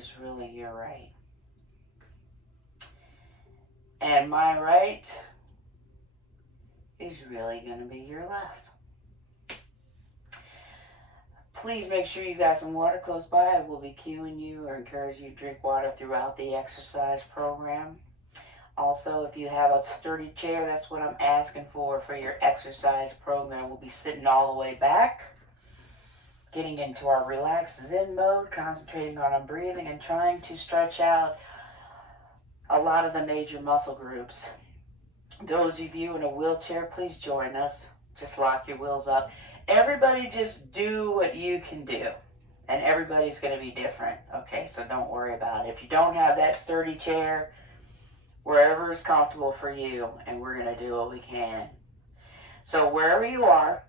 is really your right. And my right is really going to be your left. Please make sure you got some water close by. I will be cueing you or encouraging you to drink water throughout the exercise program. Also, if you have a sturdy chair, that's what I'm asking for your exercise program. We'll be sitting all the way back, getting into our relaxed Zen mode, concentrating on our breathing and trying to stretch out a lot of the major muscle groups. Those of you in a wheelchair, please join us. Just lock your wheels up. Everybody just do what you can do. And everybody's going to be different. Okay, so don't worry about it. If you don't have that sturdy chair, wherever is comfortable for you, and we're going to do what we can. So wherever you are,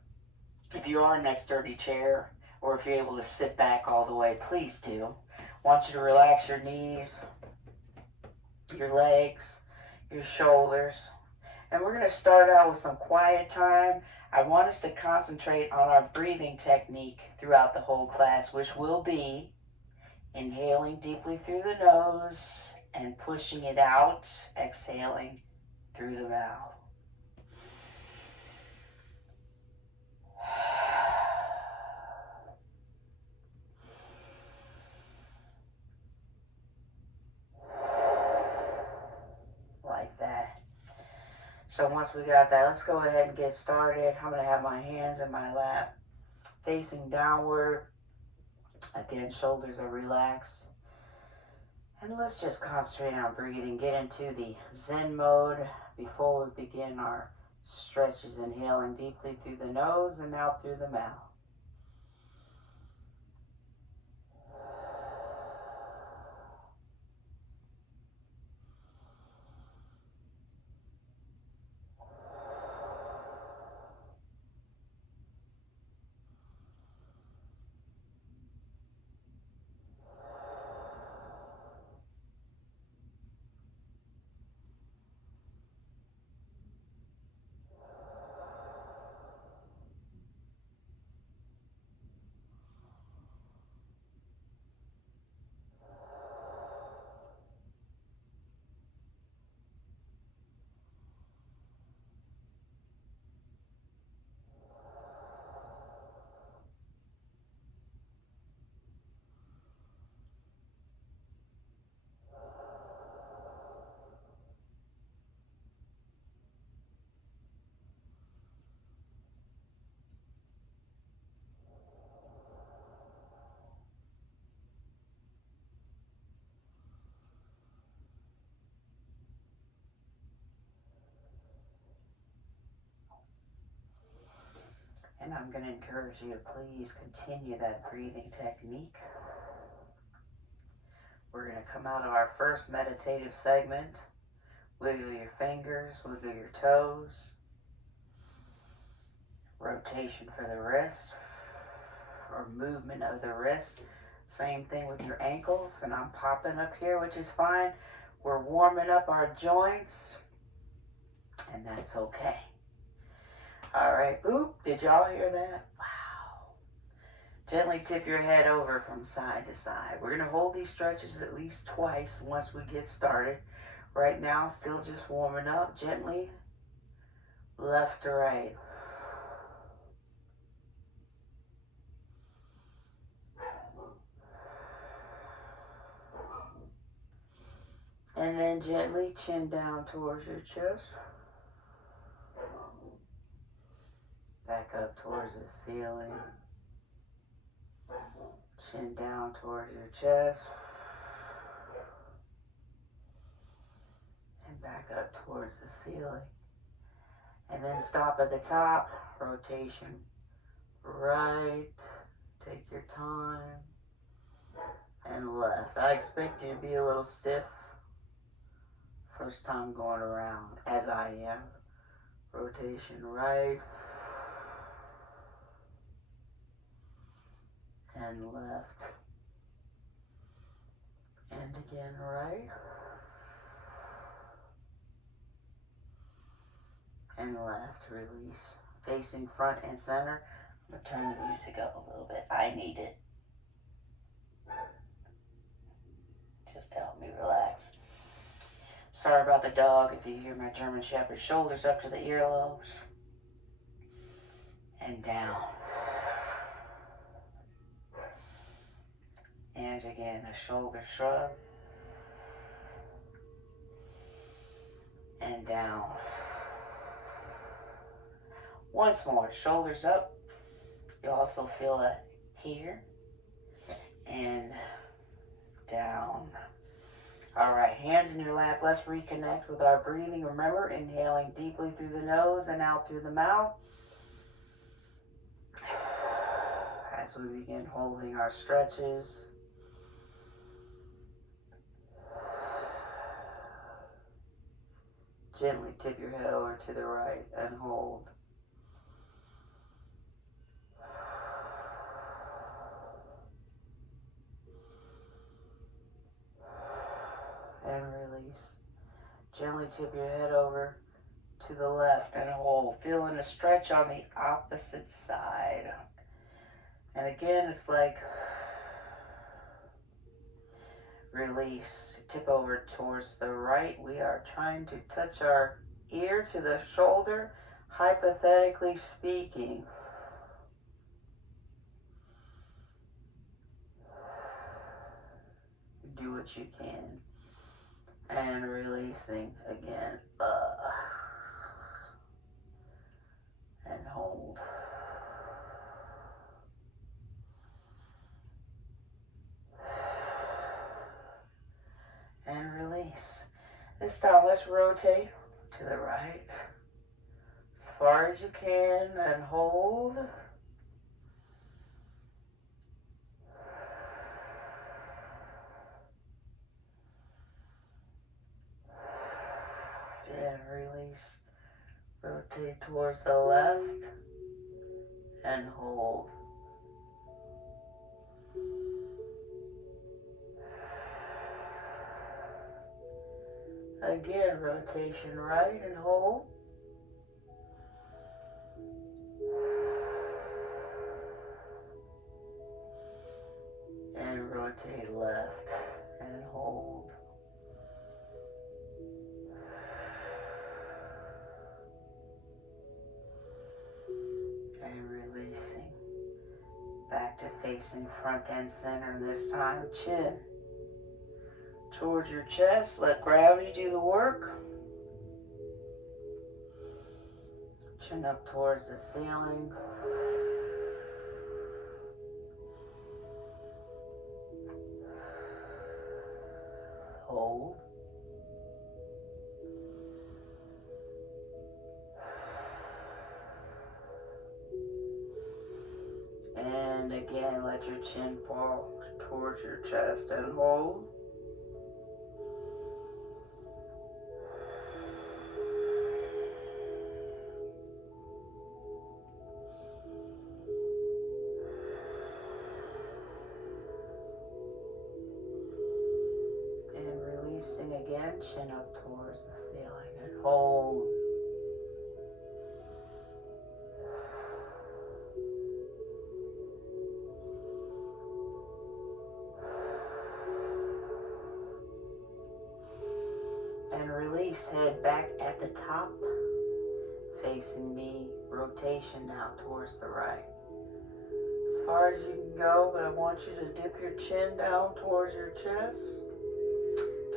if you are in that sturdy chair, or if you're able to sit back all the way, please do. I want you to relax your knees, your legs, your shoulders. And we're going to start out with some quiet time. I want us to concentrate on our breathing technique throughout the whole class, which will be inhaling deeply through the nose and pushing it out, exhaling through the mouth. Like that. So once we got that, let's go ahead and get started. I'm going to have my hands in my lap, facing downward. Again, shoulders are relaxed. And let's just concentrate on breathing, get into the Zen mode before we begin our stretches, inhaling deeply through the nose and out through the mouth. And I'm going to encourage you to please continue that breathing technique. We're going to come out of our first meditative segment. Wiggle your fingers, wiggle your toes. Rotation for the wrist, or movement of the wrist. Same thing with your ankles, and I'm popping up here, which is fine. We're warming up our joints, and that's okay. All right, oop, did y'all hear that? Wow. Gently tip your head over from side to side. We're going to hold these stretches at least twice once we get started. Right now, still just warming up gently, left to right. And then gently chin down towards your chest. Back up towards the ceiling. Chin down towards your chest. And back up towards the ceiling. And then stop at the top. Rotation right. Take your time. And left. I expect you to be a little stiff first time going around, as I am. Rotation right. And left. And again right. And left. Release. Facing front and center. I'm going to turn the music up a little bit. I need it. just to help me relax. Sorry about the dog. If you hear my German Shepherd, shoulders up to the earlobes. And down. And again, the shoulder shrug. And down. Once more, shoulders up. You also feel it here. And down. Alright, hands in your lap. Let's reconnect with our breathing. Remember, inhaling deeply through the nose and out through the mouth. As we begin holding our stretches. Gently tip your head over to the right and hold. And release. Gently tip your head over to the left and hold. Feeling a stretch on the opposite side. And again, it's like release. Tip over towards the right. We are trying to touch our ear to the shoulder, hypothetically speaking. Do what you can. And releasing again. And hold. And release. This time, let's rotate to the right as far as you can and hold. And release. Rotate towards the left and hold. Again, rotation right and hold. And rotate left and hold. And releasing. Back to facing front and center, and this time chin towards your chest. Let gravity do the work. Chin up towards the ceiling. Hold. And again, let your chin fall towards your chest and hold. And releasing again, chin up towards the ceiling and hold. And release, head back at the top, facing me, rotation now towards the right. As far as you can go, but I want you to dip your chin down towards your chest,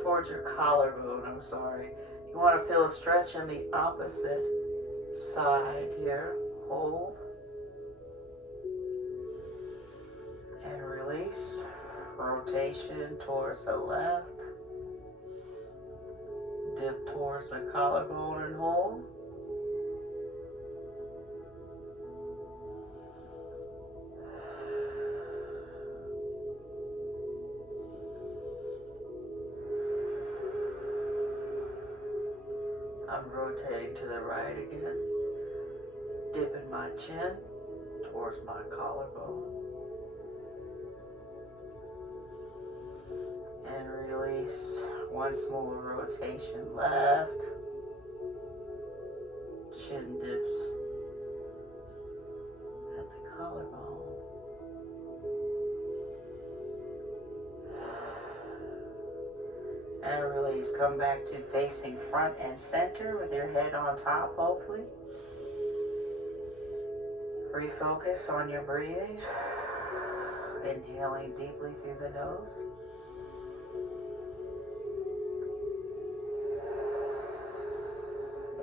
towards your collarbone, I'm sorry. You want to feel a stretch on the opposite side here. Hold. And release. Rotation towards the left. Dip towards the collarbone and hold. I'm rotating to the right again. Dipping my chin towards my collarbone. And release. Once more, rotation left. Chin dips at the collarbone. And release. Come back to facing front and center with your head on top, hopefully. Refocus on your breathing. Inhaling deeply through the nose.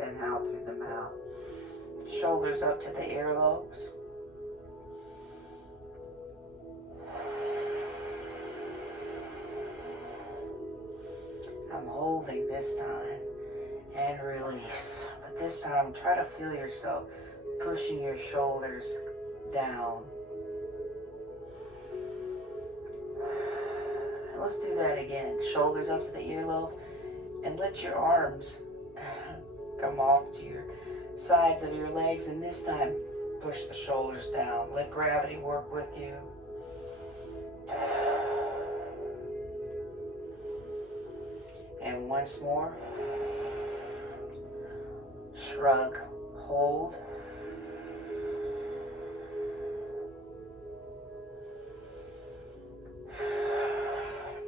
And out through the mouth. Shoulders up to the earlobes. I'm holding this time and release. But this time, try to feel yourself pushing your shoulders down. And let's do that again. Shoulders up to the earlobes, and let your arms come off to your sides of your legs, and this time push the shoulders down. Let gravity work with you. And once more, shrug, hold.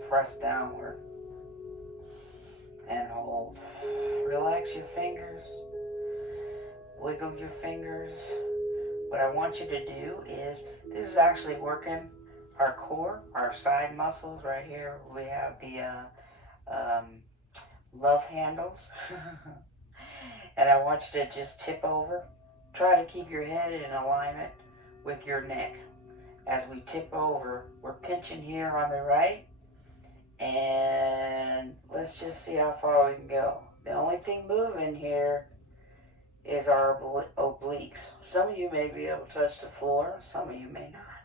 Press downward and hold. Relax your fingers. Wiggle your fingers. What I want you to do is, this is actually working our core, our side muscles right here. We have the love handles. And I want you to just tip over. Try to keep your head in alignment with your neck. As we tip over, we're pinching here on the right. And let's just see how far we can go. The only thing moving here is our obliques. Some of you may be able to touch the floor, some of you may not.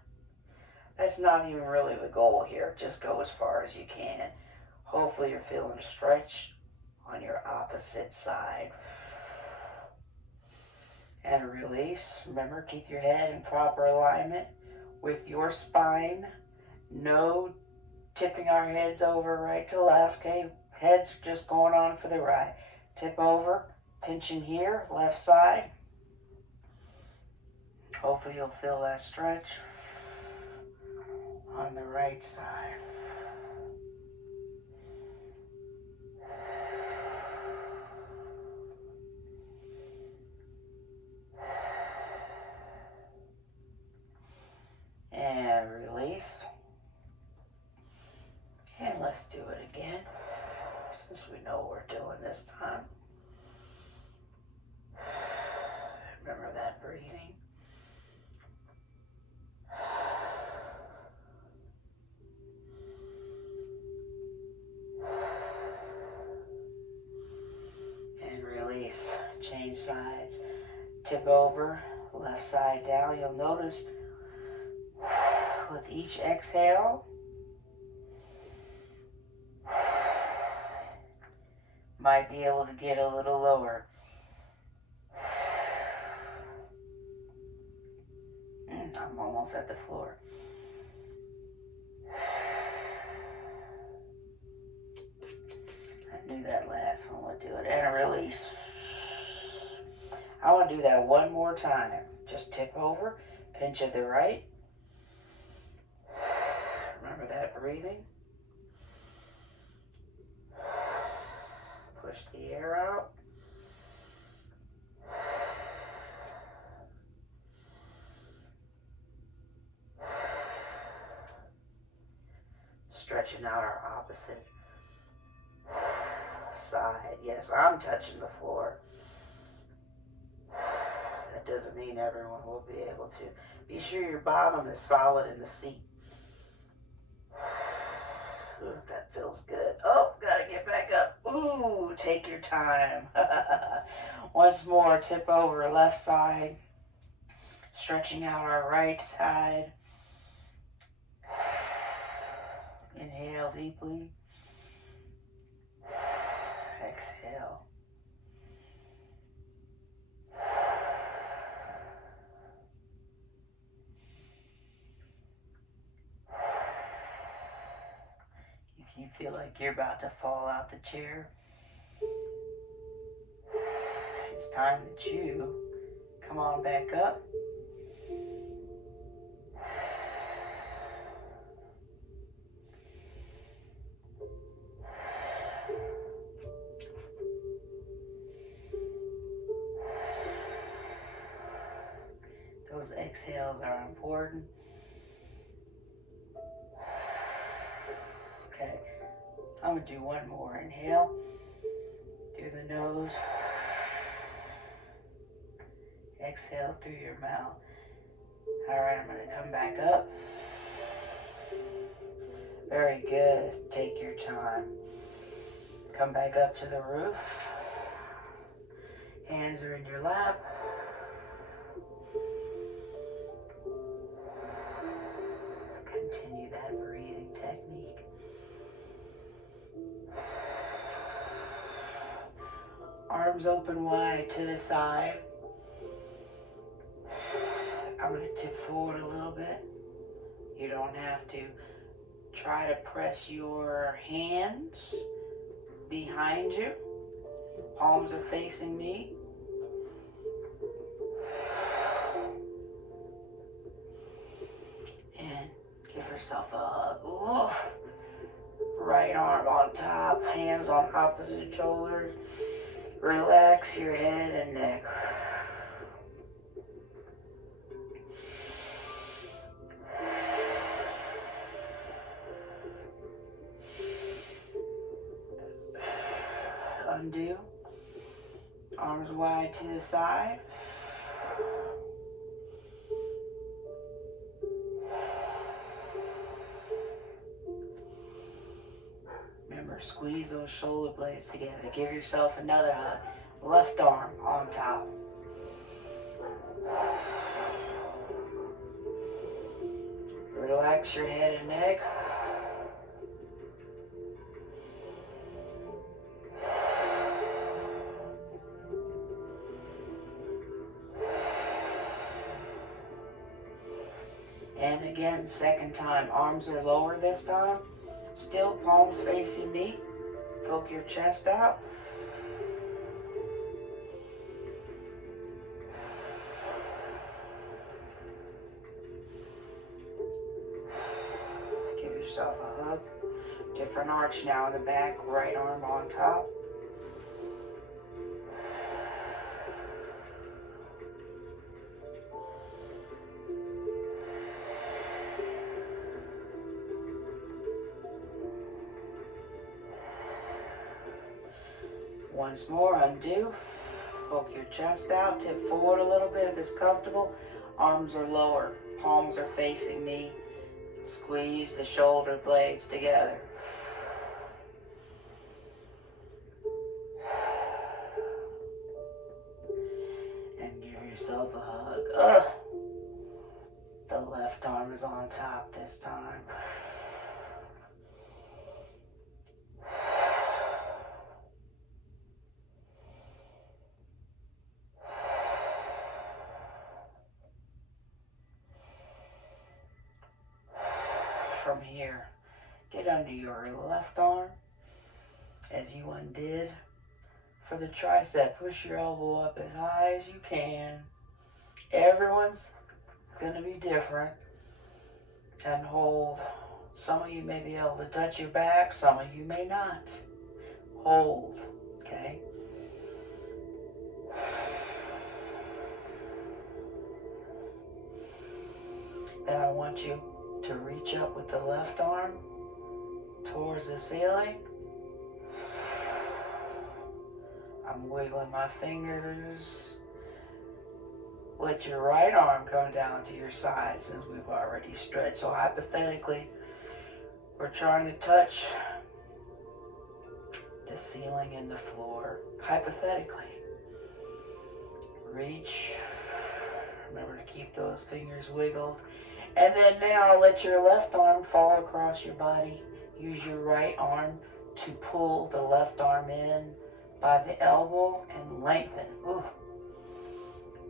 That's not even really the goal here. Just go as far as you can. Hopefully you're feeling a stretch on your opposite side. And release. Remember, keep your head in proper alignment with your spine. No tipping our heads over right to left. Okay, heads just going on for the right. Tip over, pinching here, left side. Hopefully you'll feel that stretch on the right side. And release. And let's do it again, since we know what we're doing this time. Remember that breathing. And release. Change sides. Tip over, left side down. You'll notice with each exhale, might be able to get a little lower. I'm almost at the floor. I knew that last one would do it. And a release. I want to do that one more time. Just tip over, pinch at the right. Remember that breathing. Push the air out. Stretching out our opposite side. Yes, I'm touching the floor. That doesn't mean everyone will be able to. Be sure your bottom is solid in the seat. Ooh, that feels good. Oh, gotta get back up. Ooh, take your time. Once more, tip over, left side. Stretching out our right side. Inhale deeply. Exhale. If you feel like you're about to fall out the chair, it's time that you come on back up. exhales are important. Okay, I'm going to do one more. Inhale through the nose. Exhale through your mouth. All right, I'm going to come back up. Very good. Take your time. Come back up to the roof. Hands are in your lap. Continue that breathing technique. Arms open wide to the side. I'm going to tip forward a little bit. You don't have to. Try to press your hands behind you. Palms are facing me. And give yourself a hug. Ooh. Right arm on top, hands on opposite shoulders. Relax your head and neck. Undo. Arms wide to the side. Remember, squeeze those shoulder blades together. Give yourself another hug. Left arm on top. Relax your head and neck. And again, second time, arms are lower this time. Still palms facing me. Poke your chest out. Give yourself a hug. Different arch now in the back, right arm on top. Once more, undo. Poke your chest out, tip forward a little bit if it's comfortable. Arms are lower, palms are facing me. Squeeze the shoulder blades together. And give yourself a hug. Ugh. The left arm is on top this time. From here, get under your left arm as you undid. For the tricep, push your elbow up as high as you can. Everyone's going to be different. And hold. Some of you may be able to touch your back, some of you may not. Hold, okay? Then I want you to reach up with the left arm towards the ceiling. I'm wiggling my fingers. Let your right arm come down to your side since we've already stretched. So hypothetically, we're trying to touch the ceiling and the floor. Hypothetically. Reach. Remember to keep those fingers wiggled. And then now let your left arm fall across your body. Use your right arm to pull the left arm in by the elbow and lengthen. Ooh.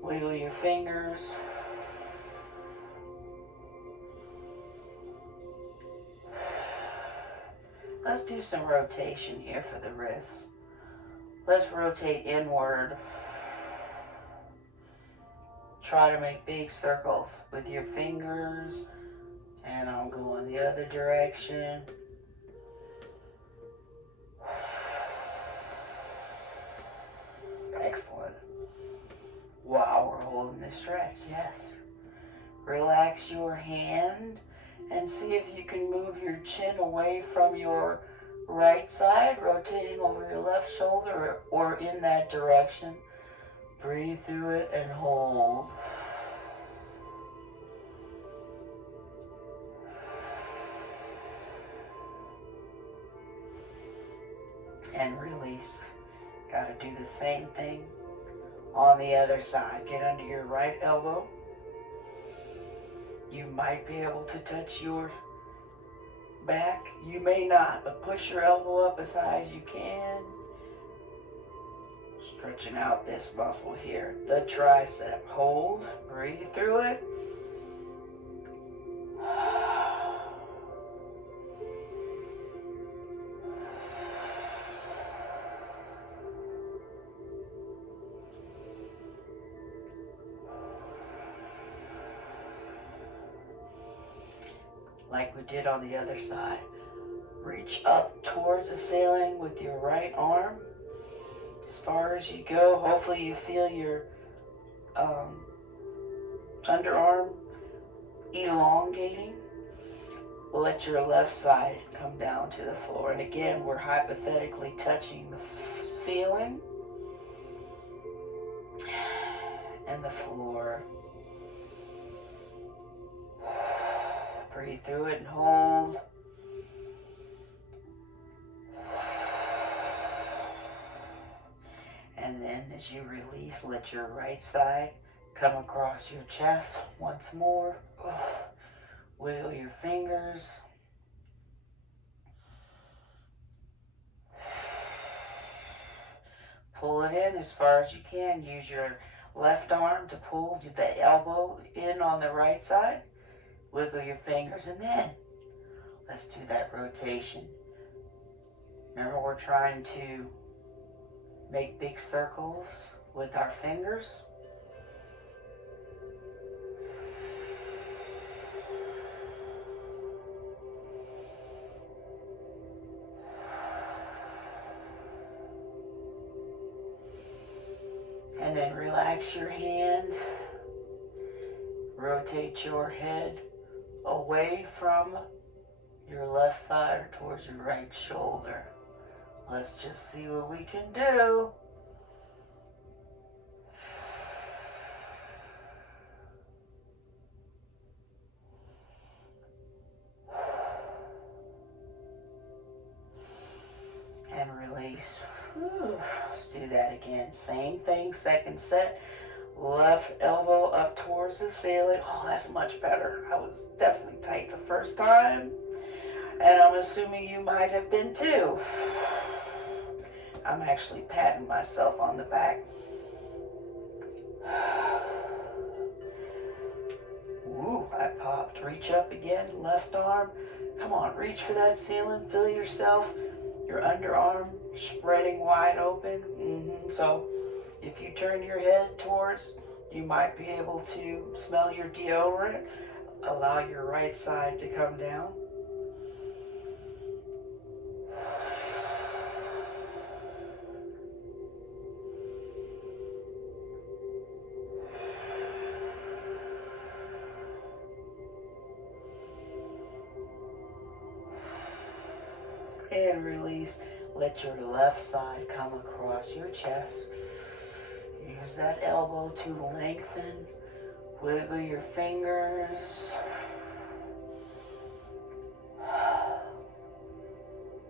Wiggle your fingers. Let's do some rotation here for the wrists. Let's rotate inward. Try to make big circles with your fingers. And I'll go in the other direction. Excellent. Wow, we're holding this stretch, yes. Relax your hand and see if you can move your chin away from your right side, rotating over your left shoulder or in that direction. Breathe through it and hold. And release. Got to do the same thing on the other side. Get under your right elbow. You might be able to touch your back. You may not, but push your elbow up as high as you can. Stretching out this muscle here, the tricep. Hold, breathe through it. Like we did on the other side. Reach up towards the ceiling with your right arm. As far as you go, hopefully you feel your underarm elongating. Let your left side come down to the floor. And again, we're hypothetically touching the ceiling and the floor. Breathe through it and hold. And then as you release, let your right side come across your chest once more. Wiggle your fingers. Pull it in as far as you can. Use your left arm to pull the elbow in on the right side. Wiggle your fingers, and then let's do that rotation. Remember, we're trying to make big circles with our fingers. And then relax your hand. Rotate your head away from your left side or towards your right shoulder. Let's just see what we can do. And release. Let's do that again. Same thing, second set. Left elbow up towards the ceiling. Oh, that's much better. I was definitely tight the first time. And I'm assuming you might have been too. I'm actually patting myself on the back. Ooh, I popped. Reach up again, left arm. Come on, reach for that ceiling. Feel yourself, your underarm spreading wide open. So if you turn your head towards, you might be able to smell your deodorant. Allow your right side to come down. And release. Let your left side come across your chest. Use that elbow to lengthen. Wiggle your fingers.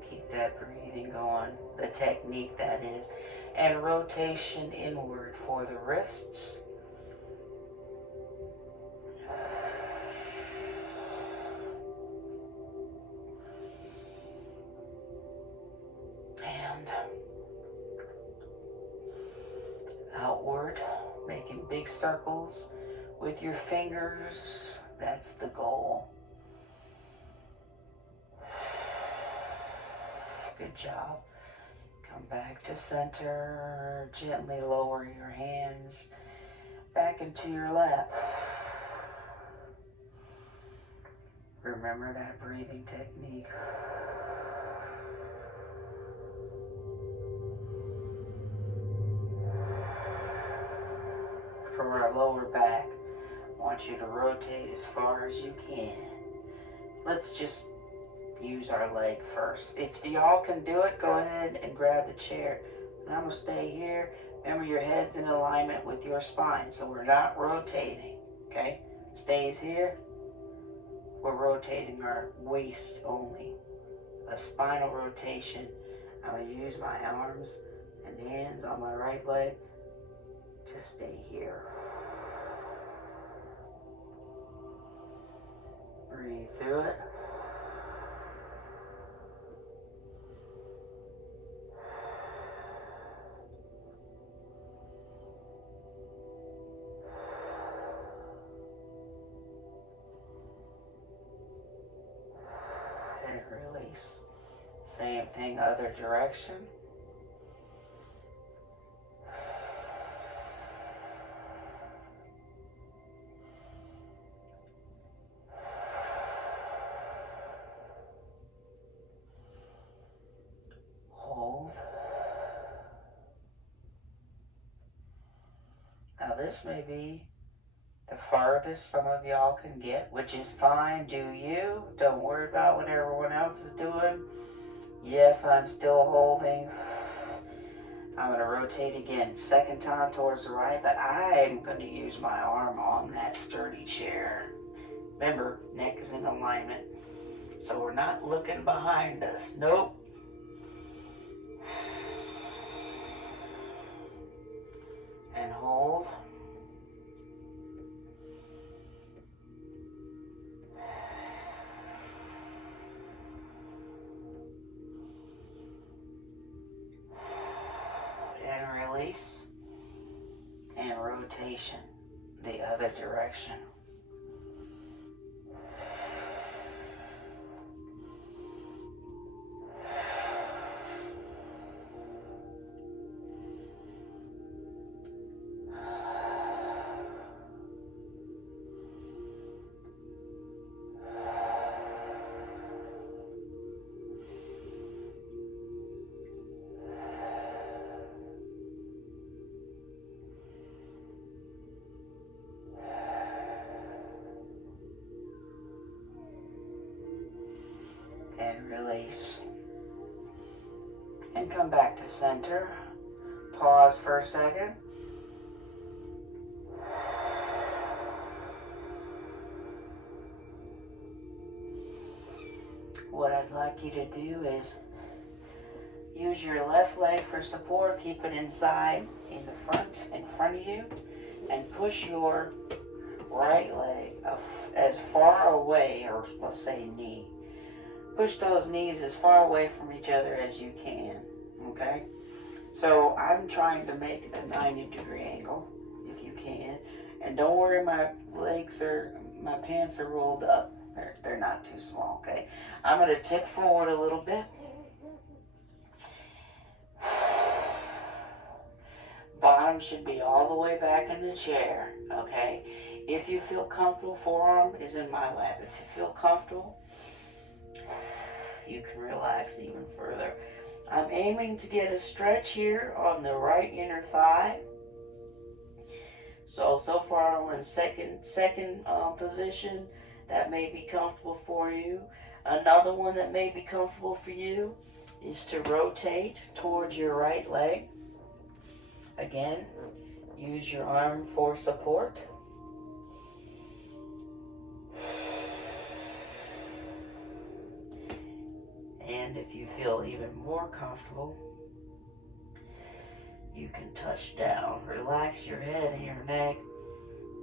Keep that breathing going. The technique, that is. And rotation inward for the wrists. Outward, making big circles with your fingers. That's the goal. Good job. Come back to center. Gently lower your hands back into your lap. Remember that breathing technique. From our lower back, I want want you to rotate as far as you can. Let's just use our leg first. If y'all can do it, go ahead and grab the chair. And I'm going to stay here. Remember, your head's in alignment with your spine, so we're not rotating, okay? Stays here. We're rotating our waist only. A spinal rotation. I'm going to use my arms and hands on my right leg to stay here. Breathe through it. And release. Same thing, other direction. Hold. Now this may be the farthest some of y'all can get, which is fine. Do you. Don't worry about what everyone else is doing. Yes, I'm still holding. I'm going to rotate again. Second time towards the right, but I'm going to use my arm on that sturdy chair. Remember, neck is in alignment. So we're not looking behind us. Nope. And hold. And release. And rotation the other direction. And release. And come back to center. Pause for a second. What I'd like you to do is use your left leg for support. Keep it inside in front of you, and push your right leg as far away, or let's say knee. Push those knees as far away from each other as you can, okay? So I'm trying to make a 90-degree angle, if you can. And don't worry, my pants are rolled up. They're not too small, okay? I'm going to tip forward a little bit. Bottom should be all the way back in the chair, okay? If you feel comfortable, forearm is in my lap. If you feel comfortable, you can relax even further. I'm aiming to get a stretch here on the right inner thigh. So far I'm in second position. That may be comfortable for you. Another one that may be comfortable for you is to rotate towards your right leg. Again, use your arm for support. And if you feel even more comfortable, you can touch down. Relax your head and your neck.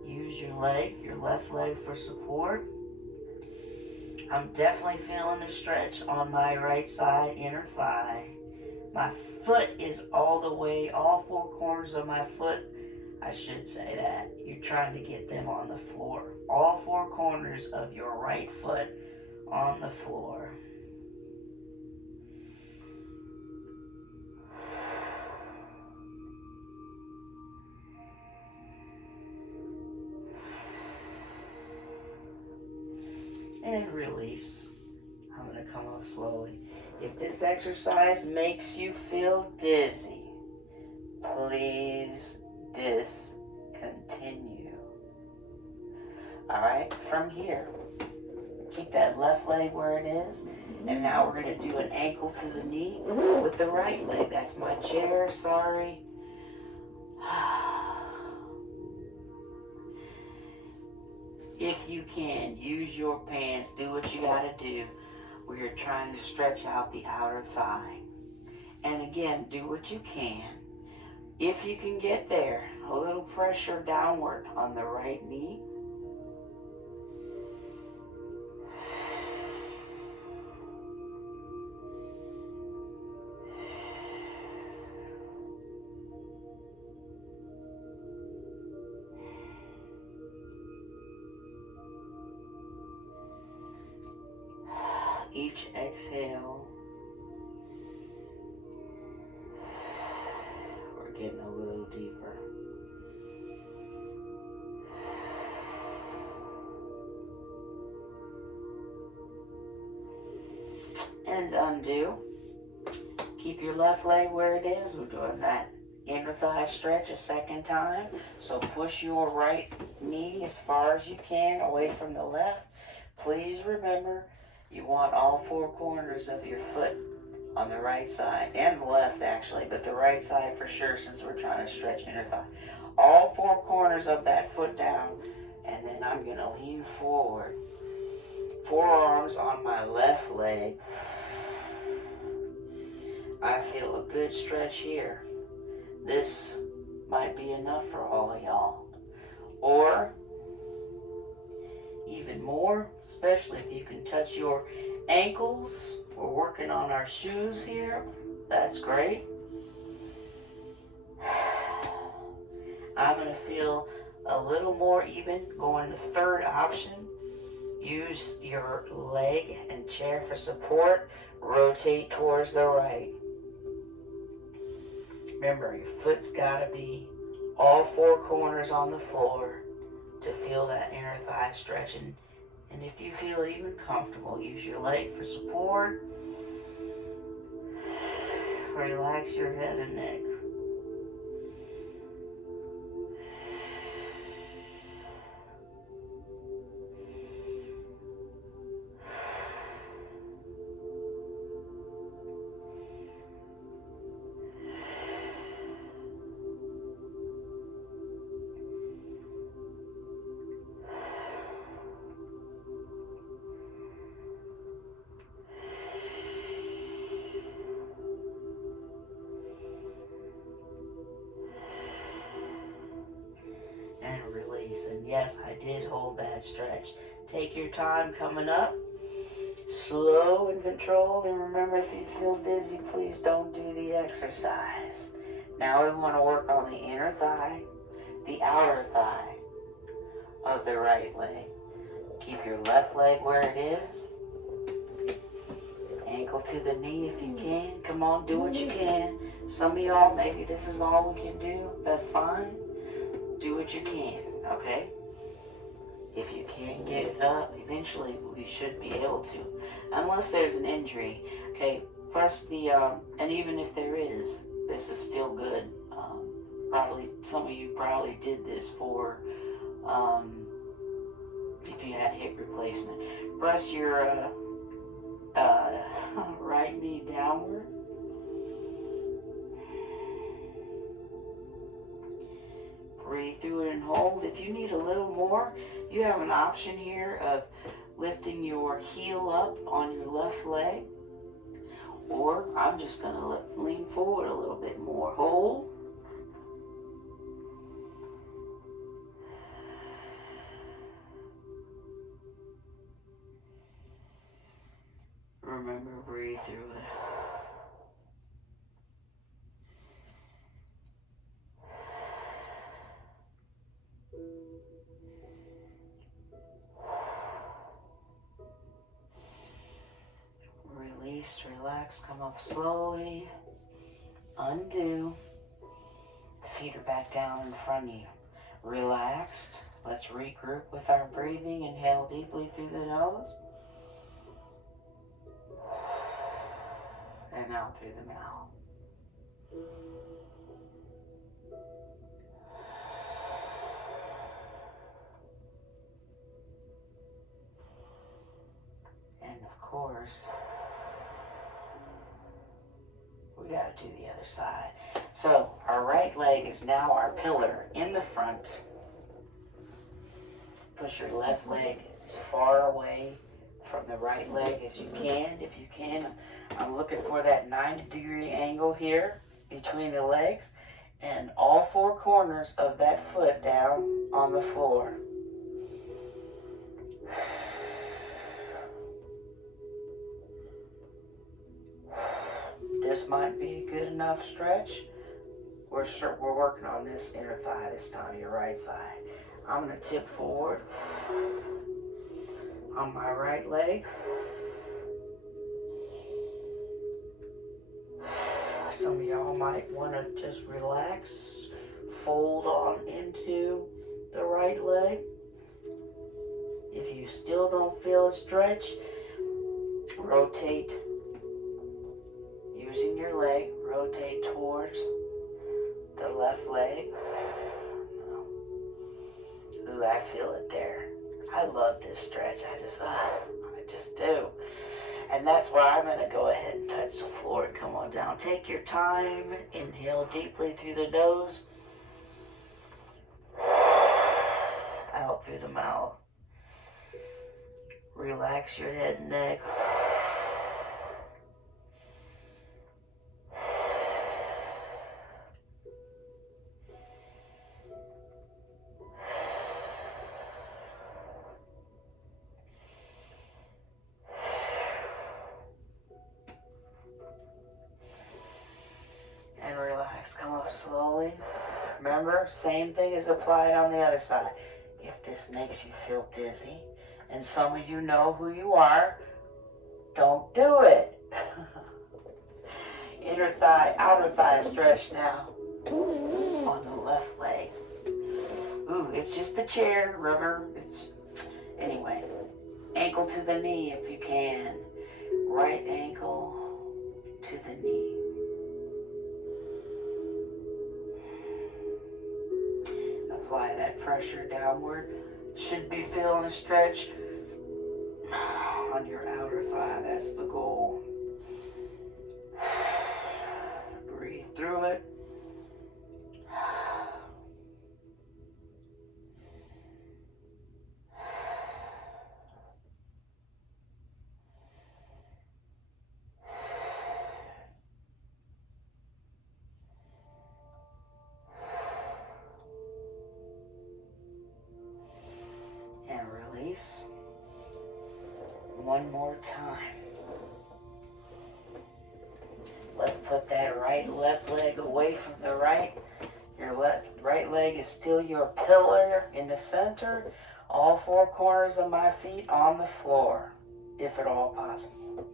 Use your left leg for support. I'm definitely feeling a stretch on my right side inner thigh. My foot is all four corners of my foot, I should say that. You're trying to get them on the floor. All four corners of your right foot on the floor. And release. I'm going to come up slowly. If this exercise makes you feel dizzy, please discontinue. Alright, from here, keep that left leg where it is. And now we're going to do an ankle to the knee with the right leg. That's my chair, sorry. If you can, use your pants, do what you got to do. We are trying to stretch out the outer thigh. And again, do what you can. If you can get there, a little pressure downward on the right knee. Each exhale, we're getting a little deeper. And undo. Keep your left leg where it is. We're doing that inner thigh stretch a second time. So push your right knee as far as you can away from the left. Please remember, you want all four corners of your foot on the right side, and the left actually, but the right side for sure since we're trying to stretch inner thigh. All four corners of that foot down, and then I'm going to lean forward. Forearms on my left leg. I feel a good stretch here. This might be enough for all of y'all. Or even more, especially if you can touch your ankles. We're working on our shoes here. That's great. I'm going to feel a little more even going to third option. Use your leg and chair for support. Rotate towards the right. Remember, your foot's got to be all four corners on the floor to feel that inner thigh stretching. And if you feel even comfortable, use your leg for support. Relax your head and neck. And yes, I did hold that stretch. Take your time coming up. Slow and controlled. And remember, if you feel dizzy, please don't do the exercise. Now we want to work on the inner thigh, the outer thigh of the right leg. Keep your left leg where it is. Ankle to the knee if you can. Come on, do what you can. Some of y'all, maybe this is all we can do. That's fine. Do what you can. Okay? If you can't get it up, eventually we should be able to. Unless there's an injury. Okay, press the, and even if there is, this is still good. Probably, some of you probably did this for, if you had hip replacement. Press your right knee downward. Breathe through it and hold. If you need a little more, you have an option here of lifting your heel up on your left leg. Or I'm just going to lean forward a little bit more. Hold. Remember, breathe through it. Release, relax, come up slowly. Undo. Feet are back down in front of you. Relaxed. Let's regroup with our breathing. Inhale deeply through the nose. And out through the mouth. course, we got to do the other side. So our right leg is now our pillar in the front. Push your left leg as far away from the right leg as you can. If you can, I'm looking for that 90-degree angle here between the legs and all four corners of that foot down on the floor. This might be a good enough stretch. We're working on this inner thigh this time, your right side. I'm going to tip forward on my right leg. Some of y'all might want to just relax, fold on into the right leg. If you still don't feel a stretch, rotate using your leg, rotate towards the left leg. Ooh, I feel it there. I love this stretch. I just do. And that's why I'm going to go ahead and touch the floor and come on down. Take your time. Inhale deeply through the nose. Out through the mouth. Relax your head and neck. And relax. Come up slowly. Remember, same thing is applied on the other side. If this makes you feel dizzy, and some of you know who you are, don't do it. Inner thigh, outer thigh stretch now on the left leg. Ooh, it's just the chair, remember? Anyway, ankle to the knee if you can. Right ankle to the knee. Apply that pressure downward. Should be feeling a stretch on your outer thigh. That's the goal. Breathe through it. And release. One more time. Let's put that left leg away from the right. Your right leg is still your pillar in the center. All four corners of my feet on the floor, if at all possible.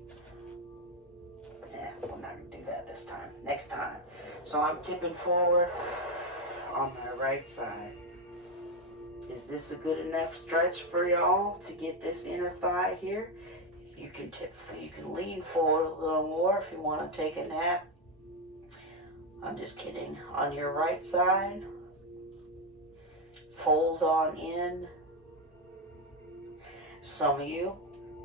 Yeah, we're not going to do that this time. Next time. So I'm tipping forward on my right side. Is this a good enough stretch for y'all to get this inner thigh here? You can lean forward a little more if you want to take a nap. I'm just kidding. On your right side, fold on in. Some of you,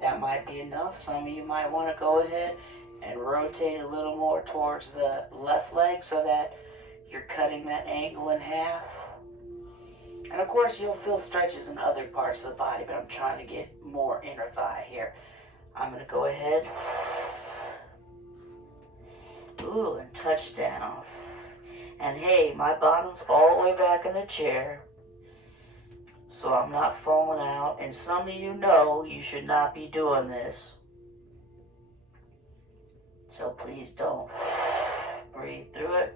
that might be enough. Some of you might want to go ahead and rotate a little more towards the left leg so that you're cutting that angle in half. And of course, you'll feel stretches in other parts of the body, but I'm trying to get more inner thigh here. I'm going to go ahead. Ooh, and touch down. And hey, my bottom's all the way back in the chair, so I'm not falling out. And some of you know you should not be doing this. So please don't. Breathe through it.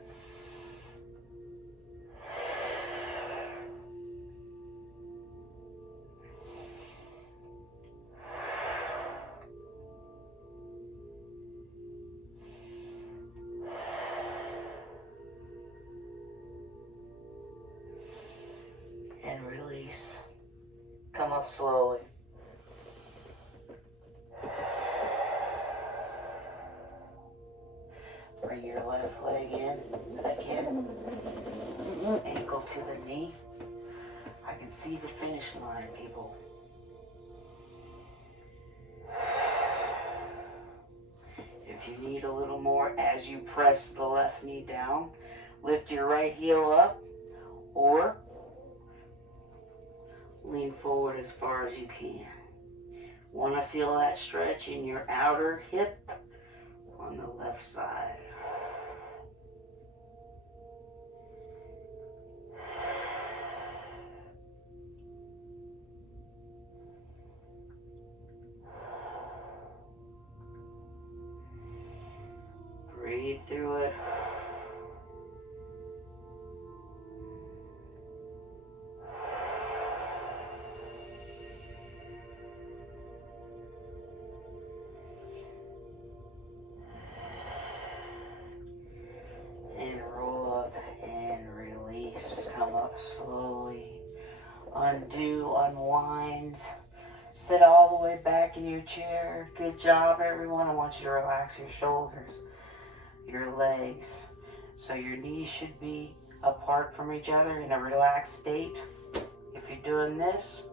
And release. Come up slowly. Bring your left leg in again. Ankle to the knee. I can see the finish line, people. you need a little more as you press the left knee down. Lift your right heel up or lean forward as far as you can. Want to feel that stretch in your outer hip on the left side. Breathe through it. And roll up and release. Come up slowly. Undo, unwind. Sit all the way back in your chair. Good job, everyone. I want you to relax your shoulders, your legs. So your knees should be apart from each other in a relaxed state. If you're doing this,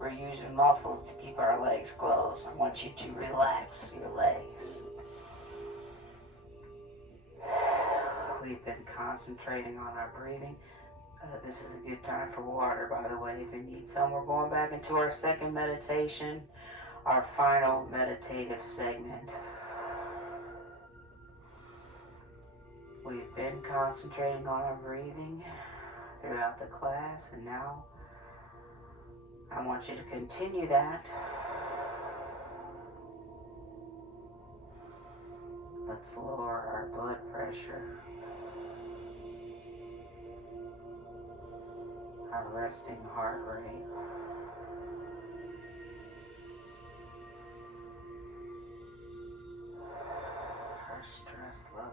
we're using muscles to keep our legs closed. I want you to relax your legs. We've been concentrating on our breathing. This is a good time for water, by the way, if you need some. We're going back into our second meditation, our final meditative segment. We've been concentrating on our breathing throughout the class, and now I want you to continue that. Let's lower our blood pressure, our resting heart rate, our stress levels.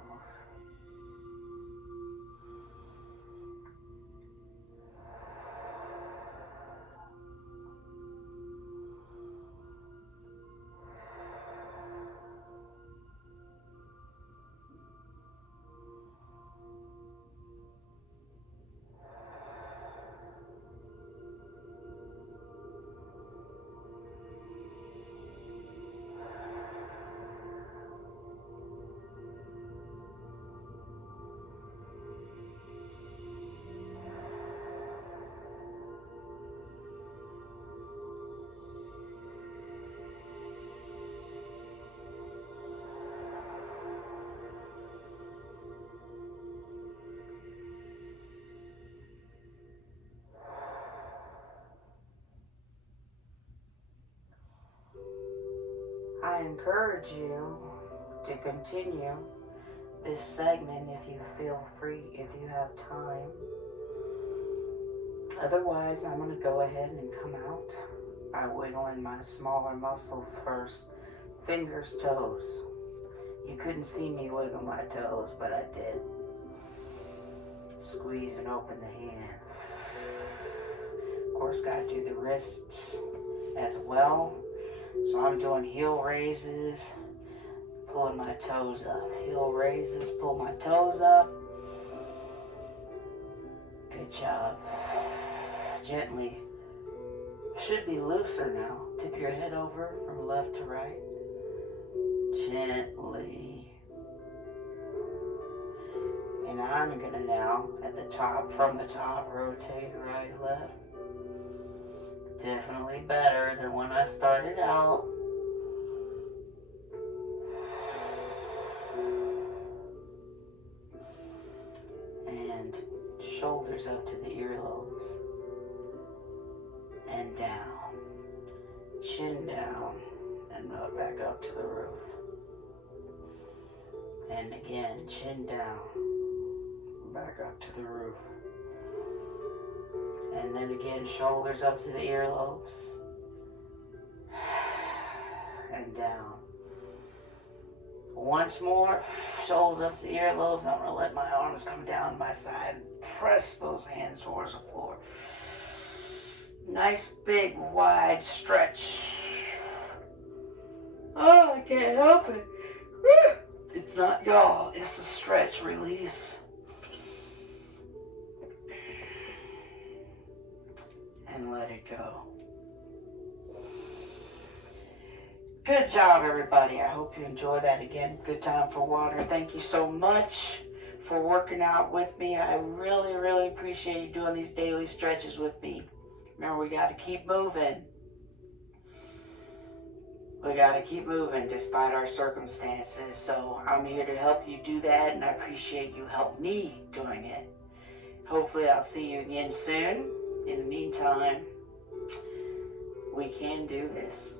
I encourage you to continue this segment if you feel free, if you have time. Otherwise, I'm going to go ahead and come out by wiggling my smaller muscles first. Fingers, toes. You couldn't see me wiggle my toes, but I did. Squeeze and open the hand. Of course, got to do the wrists as well. So I'm doing heel raises, pulling my toes up. Heel raises, pull my toes up. Good job. Gently. Should be looser now. Tip your head over from left to right. Gently. And I'm going to now, at the top, from the top, rotate right, left. Definitely better than when I started out. And shoulders up to the earlobes. And down. Chin down. And back up to the roof. And again, chin down. Back up to the roof. And then again, shoulders up to the earlobes. And down. Once more, shoulders up to the earlobes. I'm going to let my arms come down my side. Press those hands towards the floor. Nice, big, wide stretch. Oh, I can't help it. It's not y'all, it's the stretch. Release. And let it go. Good job, everybody. I hope you enjoy that again. Good time for water. Thank you so much for working out with me. I really, really appreciate you doing these daily stretches with me. Remember, we got to keep moving. We got to keep moving despite our circumstances. So I'm here to help you do that, and I appreciate you help me doing it. Hopefully, I'll see you again soon. In the meantime, we can do this.